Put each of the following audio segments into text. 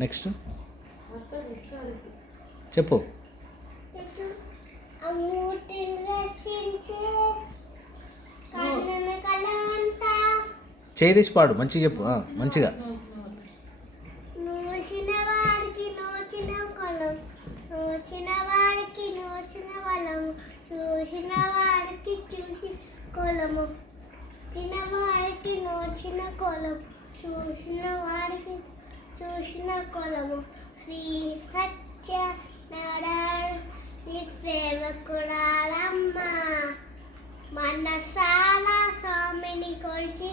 Next చెప్పు. చేదేసి పాడు, మంచిగా చెప్పు, మంచిగా. నోచిన వారికి నోచిన కొలం, నోచిన వారికి నోచిన వలము, చూసిన వారికి చూసి కొలము, చూసిన వారికి నోచిన కొలం, చూసిన వారికి చూసిన కొలము. శ్రీ సత్య నారాయణ సేవకురాలమ్మ, మనసాల స్వామిని కొలిచి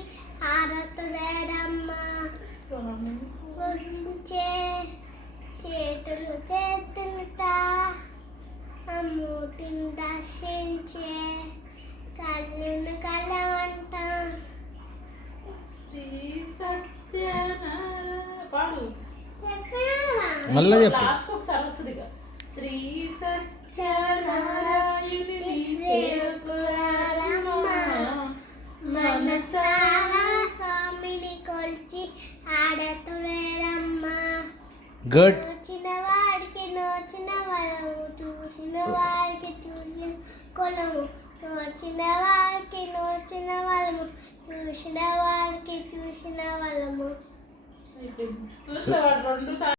ఆరతులేరమ్మ. గురించే చేతులు చేతులుతా అమ్మూటిని దర్శించే కళ్ళను కలవంట. శ్రీ సత్యనారాయణ పాడు, మళ్ళా చెప్పు. లాస్ట్ ఒకసారి వస్తుంది. శ్రీ సత్యనారాయణుని సేవకురాలమ్మ, మనసార స్వామిని కొలిచి ఆడతులేరమ్మ. గుడ్. నోచిన వాడికి నోచిన వలము, చూసిన వాడికి చూసిన కొలము, నోచిన వాడికి నోచిన వలము, చూసిన వాడికి చూసిన వలము. చూసిన వాడు 2